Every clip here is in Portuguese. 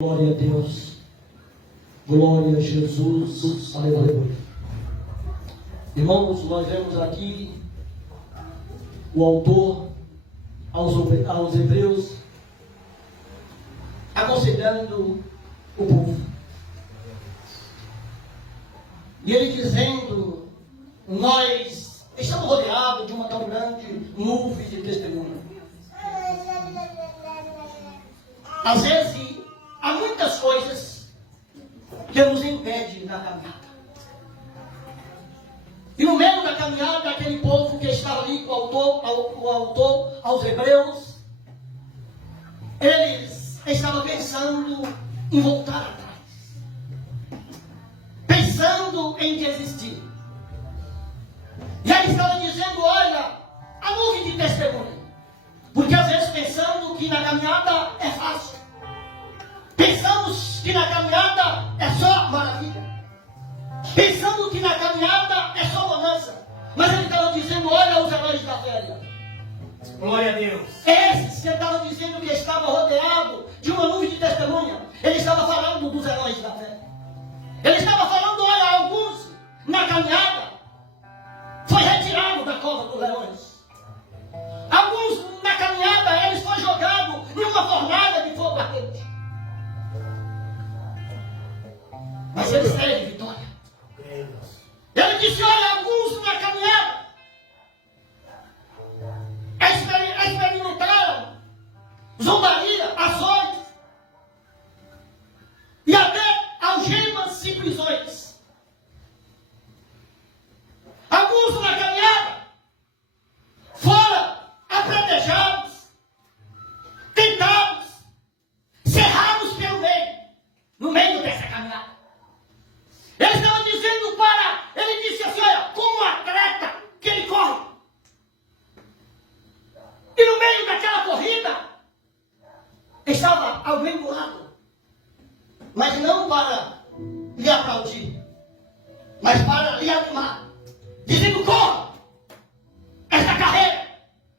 Glória a Deus, glória a Jesus, aleluia. Irmãos, nós vemos aqui o autor aos Hebreus aconselhando o povo. E ele dizendo: nós estamos rodeados de uma tão grande nuvem de testemunho. Às vezes, há muitas coisas que nos impedem na caminhada. E no meio da caminhada, aquele povo que estava ali com o autor aos Hebreus, eles estavam pensando em voltar atrás, pensando em desistir. E aí estavam dizendo: olha, a nuvem de testemunho. Porque às vezes pensando que na caminhada é fácil. Pensamos que na caminhada é só maravilha. Pensamos que na caminhada é só bonança. Mas ele estava dizendo: olha os heróis da fé. Glória a Deus. Esses que estavam dizendo que estava rodeado de uma nuvem de testemunha, ele estava falando dos heróis da fé. Ele estava falando: olha, alguns na caminhada foi retirado da cova dos leões. Alguns na caminhada eles foram jogados em uma fornalha de fogo ardente. Mas eles têm vitória. Ele disse: olha, alguns na caminhada experimentaram zombaria, ações e até algemas e prisões. Alguns na caminhada foram apredejados, tentados, cerrados pelo meio, no meio dessa caminhada. Ele estava dizendo ele disse assim: olha, como um atleta que ele corre. E no meio daquela corrida, estava alguém do lado. Mas não para lhe aplaudir, mas para lhe animar. Dizendo: corra essa carreira,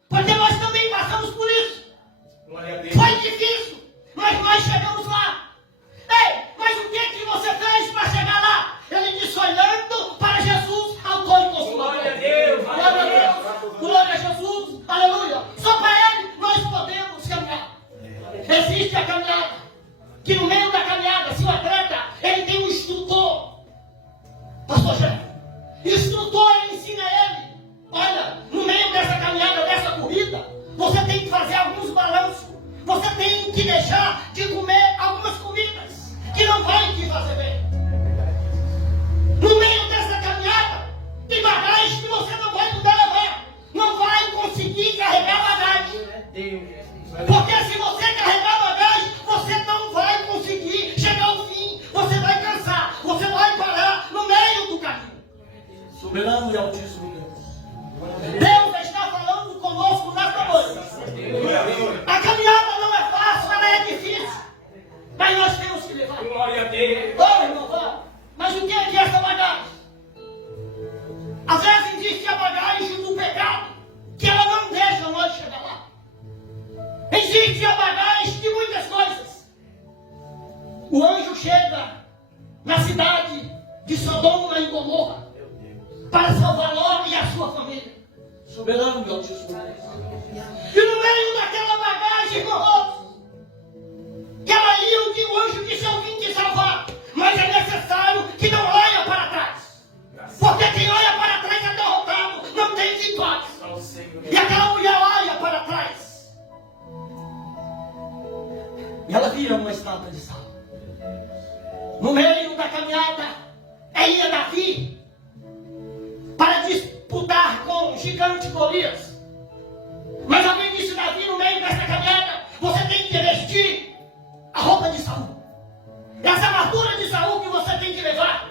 porque nós também passamos por isso. Foi difícil, mas nós chegamos lá. Ei, mas o que você fez para chegar lá? Ele disse: olhando para Jesus, autor e consumador. Glória a Deus, glória a Deus, glória a Jesus, aleluia. Só para Ele nós podemos caminhar. Existe a caminhada, que no meio da caminhada, se o atleta, ele tem um instrutor. Pastor Jé, instrutor, ele ensina ele: olha, no meio dessa caminhada, dessa corrida, você tem que fazer alguns balanços. Você tem que deixar de comer algumas comidas que não vai te fazer bem. No meio dessa caminhada, tem bagagem que você não vai poder levar. Não vai conseguir carregar bagagem. Porque se você carregar bagagem, você não vai conseguir chegar ao fim. Você vai cansar. Você vai parar no meio do caminho. Soberano e altíssimo Deus. Deus está falando conosco nesta noite. A caminhada não é fácil, ela é difícil. Mas nós temos que levar. Glória a Deus. Vamos, irmão, vamos. Mas o que é essa bagagem? Às vezes existe a bagagem do pecado, que ela não deixa nós chegar lá. Existe a bagagem de muitas coisas. O anjo chega na cidade de Sodoma e Gomorra para salvar Ló e a sua família. Soberano e altíssimo Deus. E no meio daquela bagagem, irmãos, que ela ia, que o anjo disse: eu vim te salvar. Mas é necessário que não olhe para trás. Porque quem olha para trás é derrotado, não tem vitória. E aquela mulher olha para trás. E ela vira uma estátua de sal. No meio da caminhada, ia Davi para disputar com o gigante Golias. Mas alguém disse: Davi, no meio dessa caminhada, você tem que vestir a roupa de Saul. Essa armadura de Saul que você tem que levar.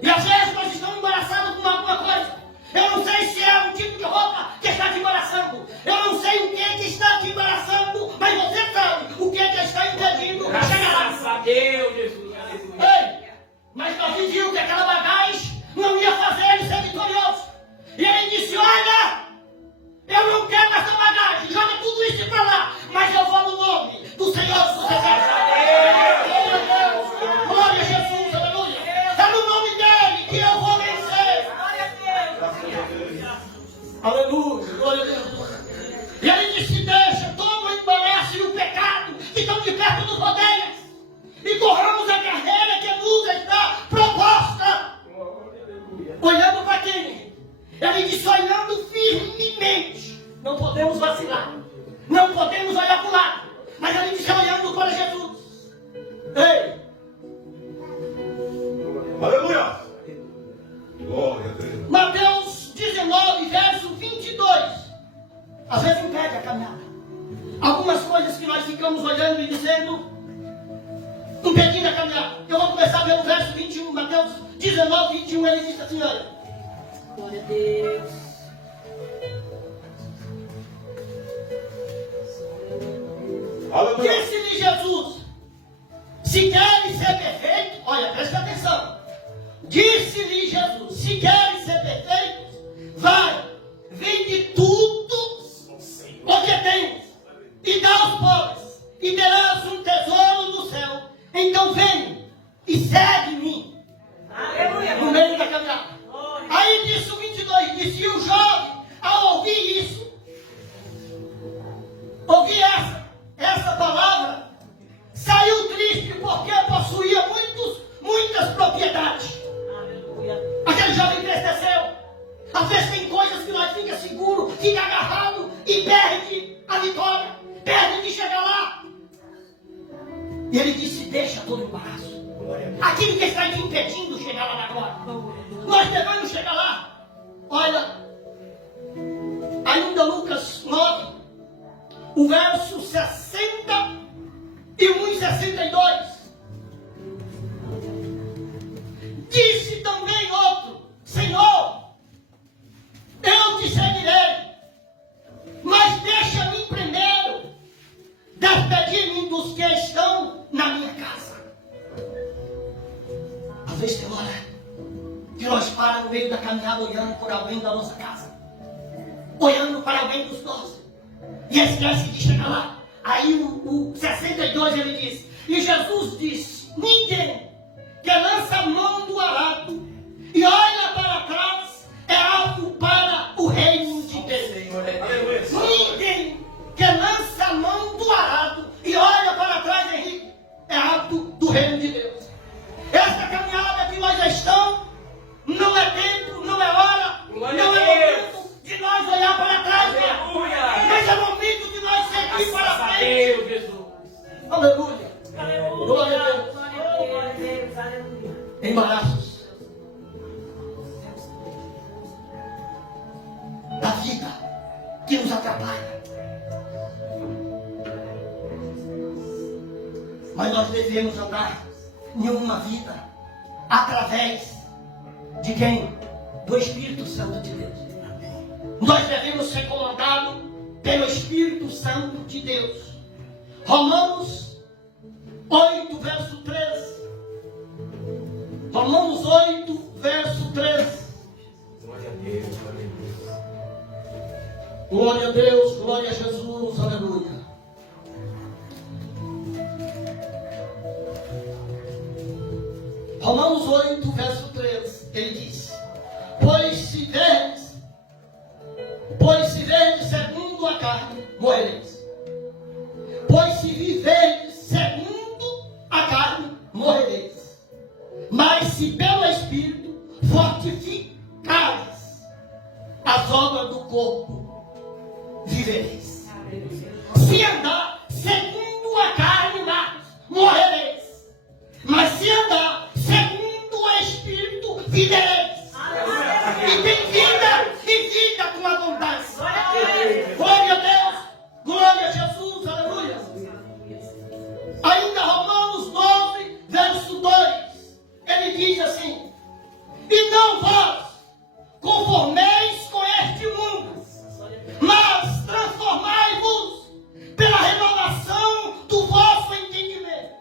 E às vezes nós estamos embaraçados com alguma coisa. Eu não sei se é um tipo de roupa que está te embaraçando. Eu não sei o que é que está te embaraçando. Mas você sabe o que é que está impedindo de chegar lá. Graças a Deus, Jesus. Ei, mas Davi viu que aquela bagagem não ia fazer ele ser vitorioso. E ele disse: olha, eu não quero essa bagagem. Joga tudo isso para lá. Mas eu vou no nome do Senhor dos Exércitos. e corramos a carreira que nos está proposta. Olhando para quem? Ele disse, olhando firmemente. Não podemos vacilar. Não podemos olhar para o lado. Mas ele disse, olhando para Jesus. Ei! Aleluia! Glória a Deus. Mateus 19, verso 22. Às vezes impede a caminhada. Algumas coisas que nós ficamos olhando e dizendo, impedindo a caminhada. Eu vou começar pelo verso 21. Mateus 19, 21. Ele diz assim, olha. Glória a Deus. Aleluia. Disse-lhe Jesus, se queres ser perfeito, olha, presta atenção. Disse-lhe Jesus, se queres ser perfeito, vai, vende tudo o que tens, e dá aos pobres, e terás um tesouro no céu. Então vem e segue-me. Aleluia. No meio da caminhada. Aí disse o 22, disse o jovem, ao ouvir isso, ouvir essa palavra, saiu triste porque possuía muitas propriedades. Aleluia. Aquele jovem entristeceu. Às vezes tem coisas que nós fica seguro, fica agarrado e perde a vitória, perde de chegar lá. E ele disse, deixa todo o embaraço. Aquilo que está te impedindo de chegar lá na glória. Nós devemos chegar lá. Olha, ainda Lucas 9, o verso 61 e 62. Disse também outro, Senhor, eu te seguirei, mas deixa-me primeiro despedir-me dos que estão na minha casa. Às vezes tem hora que nós paramos no meio da caminhada olhando por alguém da nossa casa, olhando para alguém dos nossos, e esquece de chegar lá. Aí o 62 ele diz, e Jesus disse, ninguém que lança a mão do arado e olha para trás é algo para o reino de Deus. Ninguém que lança a mão do arado e olha para trás, Henrique, é algo do reino de Deus. Esta caminhada que nós estamos, não é tempo, não é hora, não é momento de nós olhar para trás, mas é momento de nós seguir para frente. Jesus. Aleluia. Glória a Deus. Glória a Deus. Aleluia. Embaraços da vida que nos atrapalha. Mas nós devemos andar em uma vida através de quem? Do Espírito Santo de Deus. Nós devemos ser comandados pelo Espírito Santo de Deus. Romanos 8, verso 13. Romanos 8, verso 13. Glória a Deus, glória a Deus. Glória a Deus, glória a Jesus, aleluia. Romanos 8, verso 13, ele diz, pois se verdes segundo a carne, morrereis. Pois se viverdes segundo a carne, morrereis. Mas se pelo Espírito fortificares as obras do corpo, vivereis. Se andar segundo a carne, morrereis. Mas se andar segundo o Espírito, vivereis. E tem vida e vida com abundância. Glória a Deus, glória a Jesus, aleluia. Ainda Romanos 9, verso 2, ele diz assim, e não vós conformeis com este mundo, mas transformai-vos pela renovação do vosso entendimento,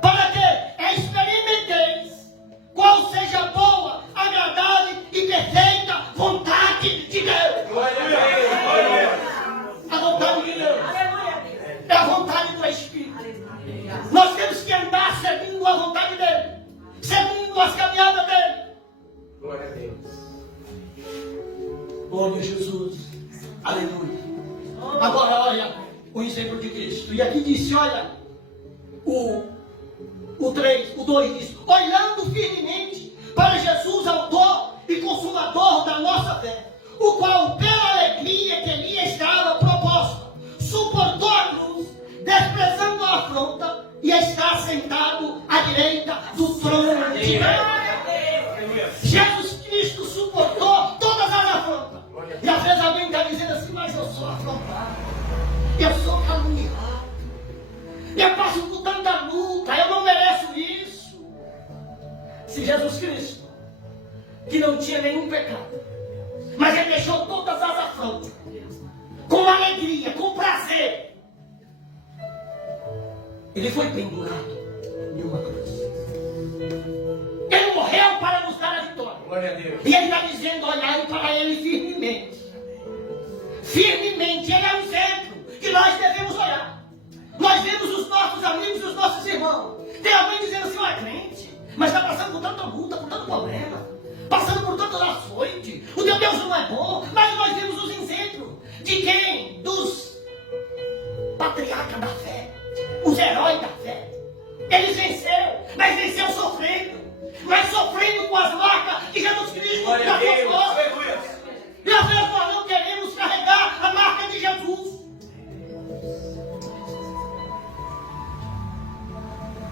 para que experimenteis qual seja a boa, agradável e perfeita vontade de Deus. Glória a Deus, glória a Deus. A vontade de Deus Aleluia. é a vontade do Espírito. Nós temos que andar seguindo a vontade dele, seguindo as caminhadas dele. Glória a Deus. Glória a Jesus. Aleluia. Agora olha o exemplo de Cristo. E aqui disse, olha, o 3, o 2 diz: olhando firmemente para Jesus, autor e consumador da nossa fé, o qual, pela alegria que lhe estava proposta, suportou a cruz, desprezando a afronta, e está sentado à direita do trono de Deus. Jesus Cristo suportou todas as afrontas. E às vezes alguém está dizendo assim: mas eu sou afrontado, eu sou caluniado, eu passo por tanta luta, eu não mereço isso. Se Jesus Cristo, que não tinha nenhum pecado, mas ele deixou todas as afrontas, com alegria, com prazer, ele foi pendurado em uma cruz. Ele morreu para nos dar a vitória. Glória a Deus. E ele está dizendo: olhai para ele firmemente. Firmemente, ele é um exemplo que nós devemos olhar. Nós vemos os nossos amigos, os nossos irmãos. Tem alguém dizendo assim: é crente, mas está passando por tanta luta, por tanto problema, passando por tantas açoites. O teu Deus não é bom. Mas nós vemos os exemplos de quem? Dos patriarcas da fé, os heróis da fé. Eles venceram, mas venceu sofrendo, mas sofrendo com as marcas que Jesus Cristo Glória a já Deus. colocou. Aleluia. E às vezes nós não queremos carregar a marca de Jesus.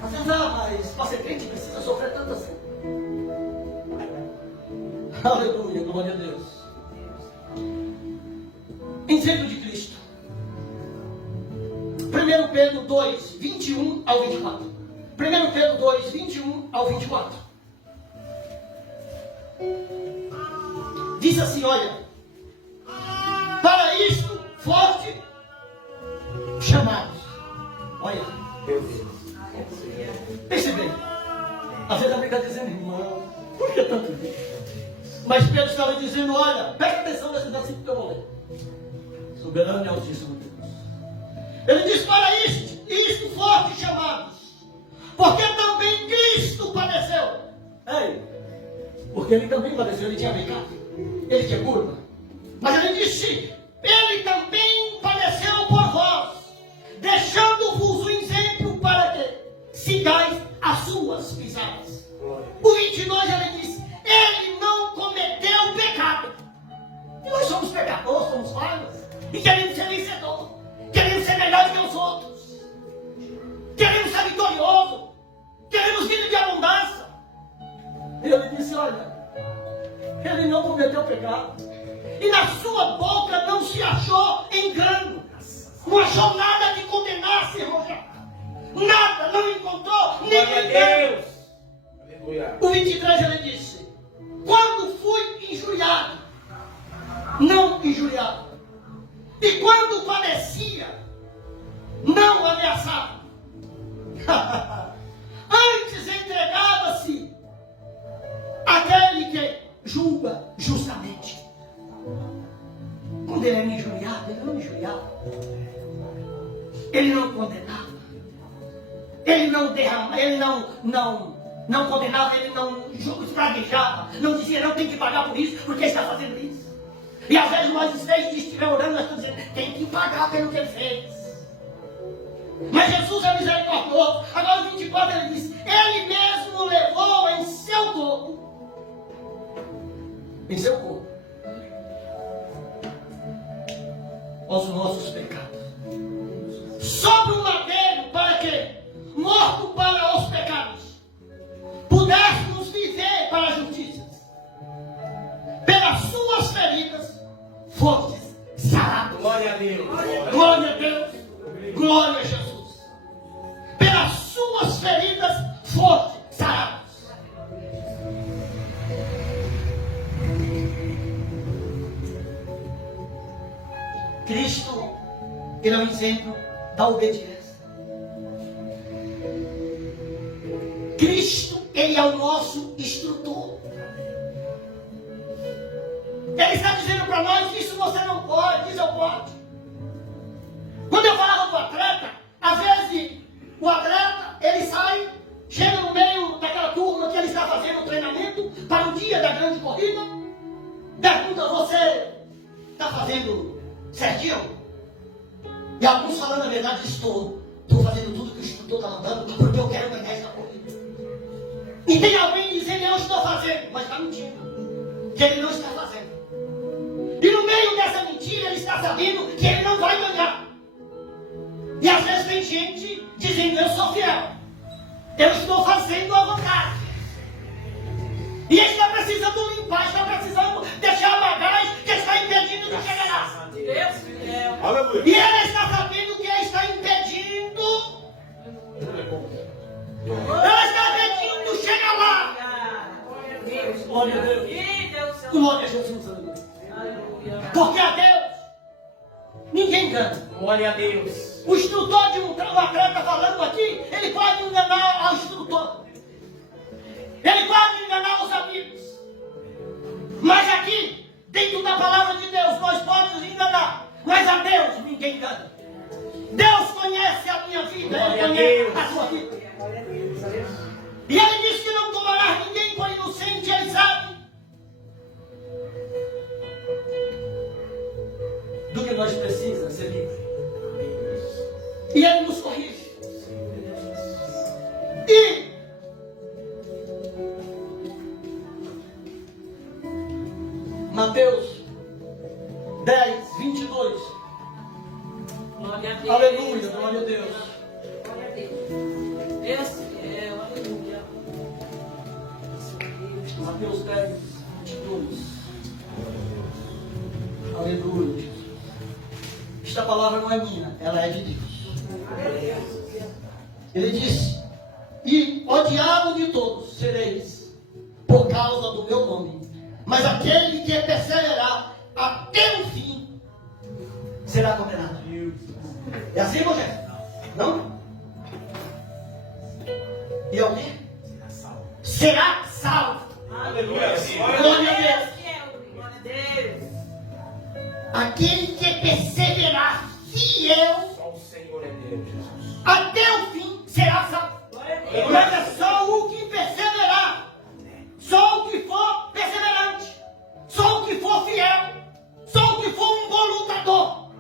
Às vezes, mas para ser crente precisa sofrer tanto assim. Aleluia, glória a Deus. Exemplo de Cristo. 1 Pedro 2, 21 ao 24. 1 Pedro 2, 21 ao 24. Diz assim: olha, para isto forte chamados. Olha, Meu Deus. pense bem. Às vezes alguém está dizendo: irmão, por que tanto isso? Mas Pedro estava dizendo: olha, presta atenção nesse versículo que eu vou ler. Soberano e altíssimo Deus. Ele diz: para isto forte chamados, porque também Cristo padeceu. Ei, porque ele também padeceu, ele tinha pecado, ele tinha culpa. Mas ele disse: ele também padeceu por vós, deixando-vos um exemplo para que sigais as suas pisadas. O 22 ele diz: ele não cometeu pecado. E nós somos pecadores, somos falhos, e queremos ser vencedor, queremos ser melhor do que os outros, queremos ser vitorioso, queremos vida de abundância. E ele disse: olha, ele não cometeu pecado, e na sua boca não se achou engano, não achou nada que condenasse, irmão. Nada, não encontrou nenhum Glória a engano. Deus. Aleluia. O 23 ele disse: quando fui injuriado, não injuriado, e quando padecia, não ameaçava. Antes entregava-se àquele que julga justamente. Quando ele era injuriado, ele não injuriava, ele não condenava, ele não derramava, ele não condenava, ele não espraguejava, não dizia: não tem que pagar por isso, porque está fazendo isso. E às vezes nós estivermos orando, nós estamos dizendo: tem que pagar pelo que ele fez. Mas Jesus é misericordioso. Agora o 24 ele diz: ele mesmo levou em seu corpo, os nossos pecados, sobre o madeiro, para que, morto para os pecados, pudéssemos viver para a justiça. Pelas suas feridas fostes sarados. Glória a Deus. Glória a Deus. Glória a Jesus. Pelas suas feridas fostes sarados. Cristo, ele é um exemplo da obediência. Cristo, ele é o nosso instrutor. Ele está dizendo para nós: isso você não pode, isso eu posso. Quando eu falava do atleta, às vezes o atleta, ele sai, chega no meio daquela turma que ele está fazendo o treinamento para o dia da grande corrida, pergunta: você está fazendo certinho? E alguns falando a verdade: estou fazendo tudo que o instrutor pastor está mandando porque eu quero ganhar essa corrida. E tem alguém dizendo, eu estou fazendo, mas está mentindo, que ele não está fazendo. E no meio dessa mentira, ele está sabendo que ele não vai ganhar. E às vezes tem gente dizendo, eu sou fiel, eu estou fazendo a vontade. E ele está precisando limpar, está precisando deixar a bagagem que está impedindo de chegar lá. Deus fiel. Aleluia. E ele está sabendo que ele está impedindo. Ela está impedindo chegar lá. Glória a Deus. Glória a Deus. Ih, Deus céu. Glória a Jesus. Aleluia. Porque a Deus ninguém engana. Glória a Deus. O instrutor de um atleta falando aqui, ele pode enganar ao instrutor. Ele pode enganar os amigos. Mas aqui, dentro da palavra de Deus, nós podemos enganar. Mas a Deus ninguém engana. Deus conhece a minha vida, Ele conhece a sua vida. Glória a Deus. Aleluia. E Ele disse que não tomará ninguém por inocente, Ele sabe do que nós precisamos ser livres. E Ele nos corrige. E Mateus 10, 22. Glória a Deus. Aleluia, glória a Deus. Glória a Deus. Deus fiel. Aleluia. Mateus 10, 22. Aleluia. Esta palavra não é minha, ela é de Deus. Ele disse, e odiado de todos sereis por causa do meu nome. Mas aquele que perseverar até o fim será condenado. É assim, Rogério? Não? E é o quê? Será salvo. Aleluia. Glória a Deus. Glória a Deus. Aquele que perseverar fiel Só o Senhor é Deus, Jesus. até o fim será salvo. Glória a Deus. Mas é só o que perseverar, só o que for perseverante, só o que for fiel, só o que for um bom lutador.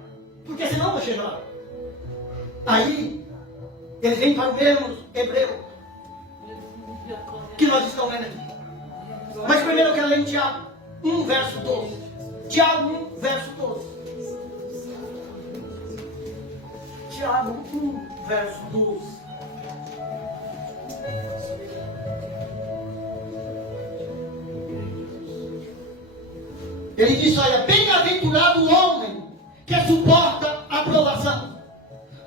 Porque senão vai chegar lá. Aí, ele vem para o mesmo hebreu que nós estamos lendo aqui. Mas primeiro eu quero ler em Tiago 1, verso 12. Tiago 1, verso 12. Tiago 1, verso 12. Ele diz, olha, bem-aventurado o homem que suporta a provação,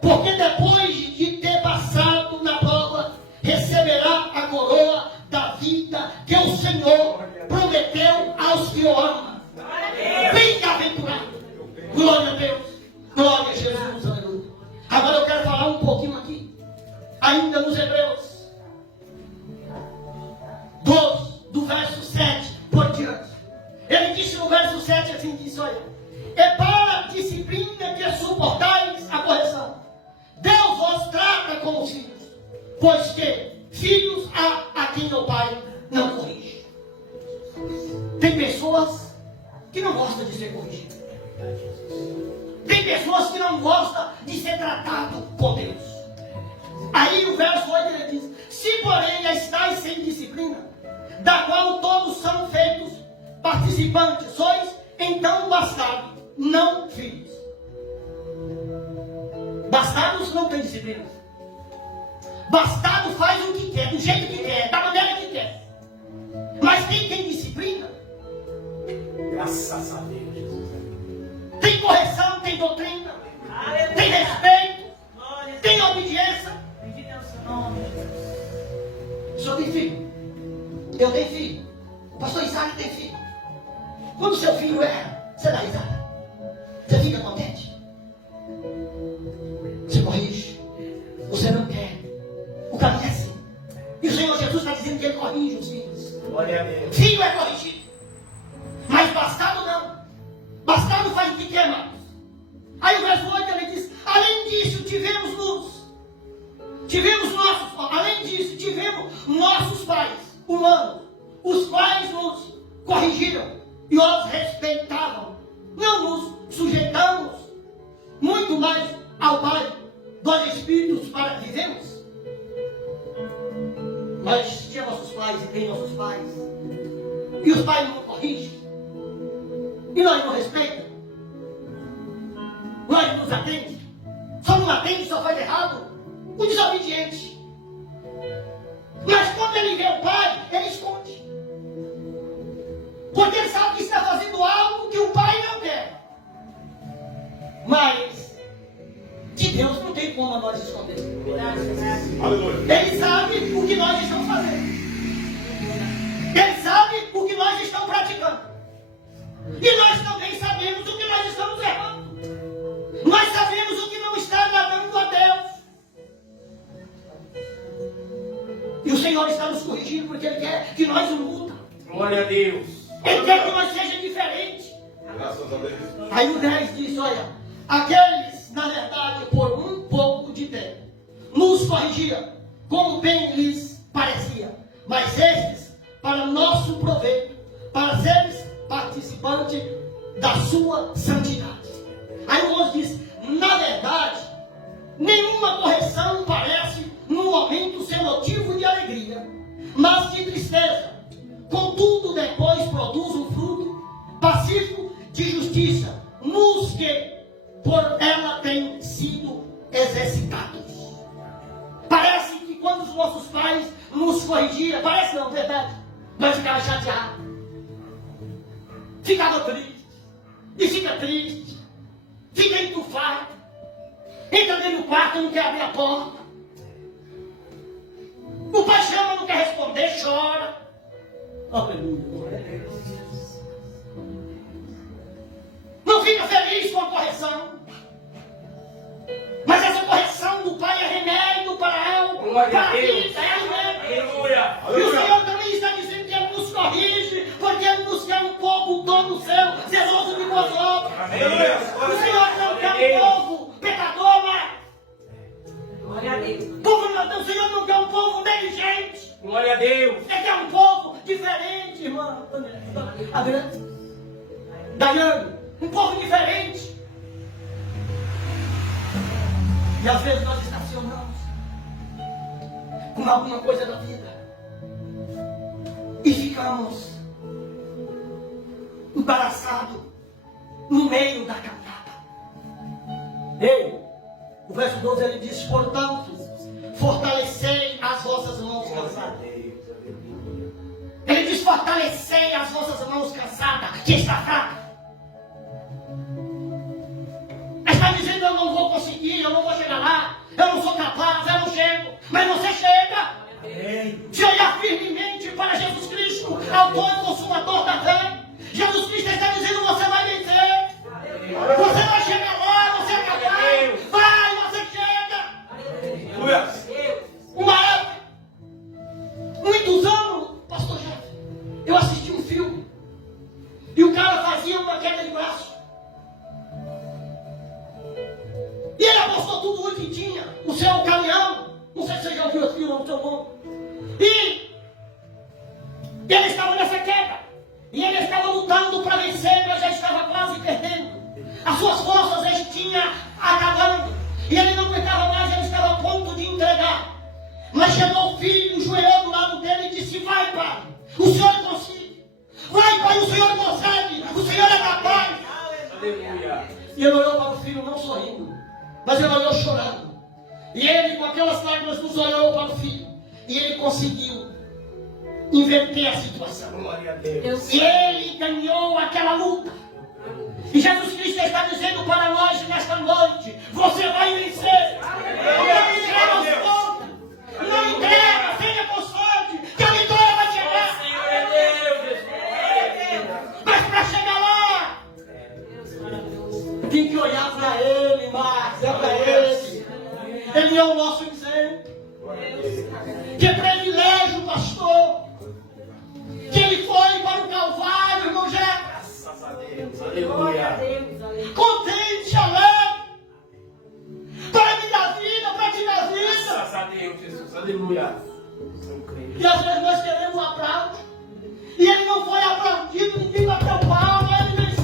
porque depois de ter passado na prova, receberá a coroa da vida que o Senhor prometeu aos que o amam. Bem-aventurado. Glória a Deus. Glória a Jesus. Aleluia. Agora eu quero falar um pouquinho aqui, ainda nos Hebreus 12, do verso 7 por diante. Ele disse no verso 7 assim, disse, olha, é para a disciplina que suportais a correção. Deus vos trata como filhos, pois que filhos há a quem o Pai não corrige. Tem pessoas que não gostam de ser corrigidas. Tem pessoas que não gostam de ser tratado por Deus. Aí o verso 8 ele diz, se porém estáis sem disciplina, da qual todos são feitos participantes, sois então bastados, não filhos. Bastados não tem disciplina. Bastado faz o que quer, do jeito que quer, da maneira que quer. Mas quem tem disciplina, Graças a Deus, Jesus. tem correção, tem doutrina, Aleluia. tem respeito, Glória a tem Deus. obediência. Bendito é o seu nome. O senhor tem filho? Eu tenho filho. O pastor Isaac tem filho. Quando seu filho erra, você dá risada. Você fica contente. Você corrige. Você não quer. O caminho é assim. E o Senhor Jesus está dizendo que Ele corrige os filhos. Glória a Deus. Filho é corrigido. Mas bastardo não. Bastardo faz o que quer, mais. Aí o verso 8 ele diz, além disso tivemos nossos pais humanos, os quais nos corrigiram e os respeitavam. Não nos sujeitamos muito mais ao Pai dos Espíritos para que vivemos. Nós tínhamos nossos pais e tem nossos pais. E os pais não corrigem. E nós não respeitamos. Nós não nos atendemos. Só não atende, só faz errado. O desobediente. Mas quando ele vê o pai, ele esconde. Porque ele sabe que está fazendo algo que o pai não quer. Mas de Deus não tem como nós esconder. Aleluia. Ele sabe o que nós estamos fazendo. Ele sabe o que nós estamos praticando. E nós também sabemos o que nós estamos errando. Nós sabemos o que não está agradando a Deus. E o Senhor está nos corrigindo porque Ele quer que nós o mudem. Glória a Deus. Ele quer que nós sejamos diferentes. Graças a Deus. Aí o 10 diz, olha, aqueles, na verdade, por um pouco de tempo, nos corrigiam, como bem lhes parecia. Mas estes, para nosso proveito, para seres participantes da sua santidade. Aí o 11 diz, na verdade, nenhuma correção parece, no momento, ser motivo de alegria, mas de tristeza. Contudo, depois produz um fruto pacífico de justiça, nos que por ela têm sido exercitados. Parece que quando os nossos pais nos corrigiam, parece não, verdade, nós ficávamos chateados, ficava triste, e fica triste, fica entufado, entra dentro do quarto, não quer abrir a porta, o pai chama, não quer responder, chora. Aleluia. Não fica feliz com a correção. Mas essa correção do pai é remédio para ela, para a vida, é remédio. Aleluia. E o Senhor também está dizendo que Ele nos corrige, porque Ele nos quer um povo dom do céu, zeloso de boas obras. Aleluia. O Senhor não quer um povo pecador, mas Glória a Deus. o Senhor não quer um povo negligente. Glória a Deus. Ele quer um povo diferente, irmã. Daiane, um povo diferente. E às vezes nós estacionamos com alguma coisa da vida e ficamos embaraçados no meio da caminhada. Ei, o verso 12 ele diz, portanto, fortalecei as vossas mãos cansadas. Ele diz, fortalecei as vossas mãos cansadas, que está fraca. Está dizendo, eu não vou conseguir, eu não vou chegar lá, eu não sou capaz, eu não chego. Mas você chega. Se olhar firmemente para Jesus Cristo, autor e consumador da fé. Jesus Cristo está dizendo, você vai vencer. Você vai chegar lá, você é capaz. Vai, você chega. Aleluia. Uma época, muitos anos, pastor Jeff, eu assisti um filme e o cara fazia uma queda de braço. E ele apostou tudo o que tinha, o seu caminhão, não sei se você já ouviu aquilo no seu nome. E ele estava nessa queda, e ele estava lutando para vencer, mas já estava quase perdendo. As suas forças ele tinha acabando, e ele não aguentava mais, ele estava a ponto de entregar. Mas chegou o filho, joelhou do lado dele e disse, vai pai, o senhor consegue. Vai pai, o senhor consegue, o senhor é capaz. Aleluia. E ele olhou para o filho não sorrindo, mas ele olhou chorando. E ele com aquelas lágrimas nos olhou para o filho. E ele conseguiu inverter a situação. Glória a Deus. E ele ganhou aquela luta. E Jesus Cristo está dizendo para nós nesta noite, você vai vencer. Não entrega os pontos. Não entrega, seja constante, que a vitória vai chegar. Senhor é Deus. Mas para chegar lá, tem que olhar para Ele, Marcos, é para Ele. Ele é o nosso exemplo. Que privilégio, pastor, que Ele foi para o Calvário, irmão Jé. Graças a Deus. Glória a Aleluia. Deus. Aleluia. Contente, alegre, para me dar vida, para te dar vida. Graças a Deus, Jesus. Aleluia. E às vezes nós queremos um aplauso, e Ele não foi aplaudido, ninguém bateu palma, Ele venceu.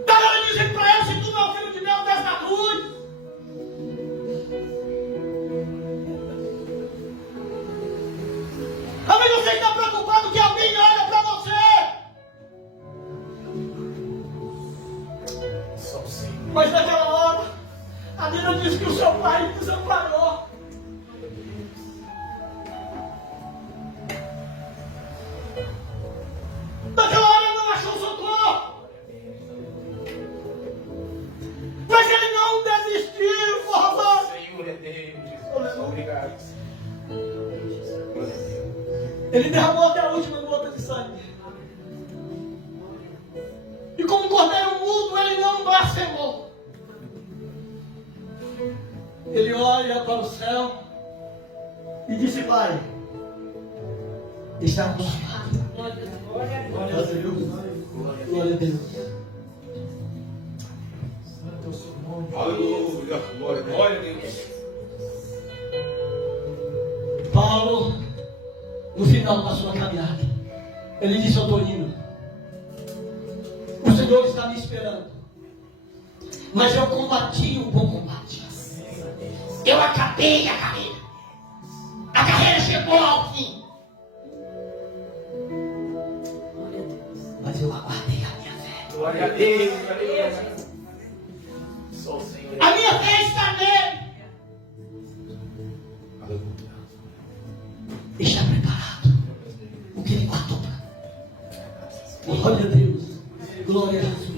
Estava dizendo para Ele, se tu não é o filho de Deus, desce da cruz. Você disse que o seu pai te desamparou. Naquela hora ele não achou socorro. Mas ele não desistiu, por favor. Senhor é Deus, Jesus. Obrigado. Glória a Deus. Ele derramou até a última gota de sangue. E como um cordeiro mudo, ele não blasfemou. Ele olha para o céu e disse: Pai, está consumado. Glória a Deus. Glória a Deus. Santo é o seu nome. Aleluia. Glória a Deus. Glória a Deus. Paulo, no final da sua caminhada, ele disse: eu estou indo. O Senhor está me esperando. Mas eu combati o bom combate. Eu acabei a carreira. A carreira chegou ao fim. Mas eu aguardei a minha fé. Glória a Deus. Glória a Deus. Só o Senhor. A minha fé está nele. Aleluia. Está preparado. O que ele guardou para. Glória a Deus. Glória a Jesus.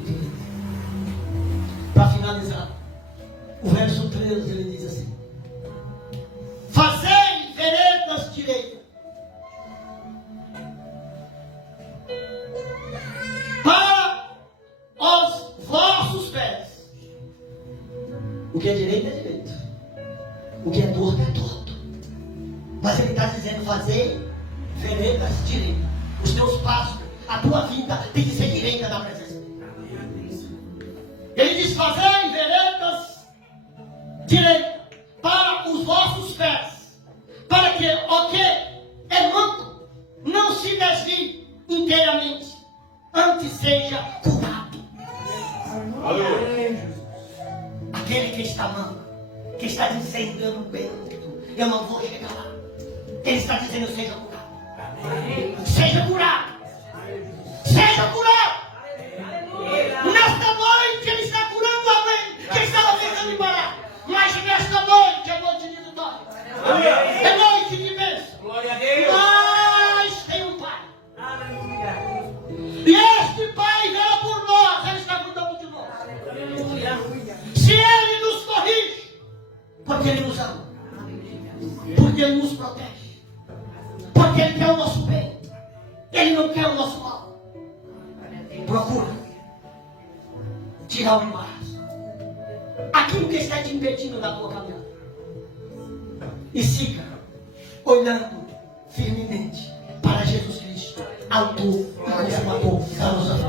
Para finalizar, o verso 13 ele diz assim: fazei veredas direitas para os vossos pés. O que é direito é direito. O que é torto é torto. Mas ele está dizendo: fazer veredas direitas. Os teus passos, a tua vida tem que ser direita na presença de Deus. Ele diz: fazei veredas direitas para os vossos pés, para que o que é manco não se desvie inteiramente, antes seja curado. Aleluia. Aquele que está manco, que está dizendo: eu não aguento, eu não vou chegar lá. Ele está dizendo: seja curado. Seja curado. Seja curado. Nesta noite ele está curando alguém que estava tentando embalar. Mas nesta noite é noite de vitória. É noite de bênção. Glória a Deus. Mas tem um Pai. E este Pai veio por nós. Ele está cuidando de nós. Se Ele nos corrige, porque Ele nos ama, porque Ele nos protege, porque Ele quer o nosso bem, Ele não quer o nosso mal. Procura tirar o embaraço, aquilo que está te impedindo da tua caminhada, e siga olhando firmemente para Jesus Cristo, autor e consumador da nossa fé.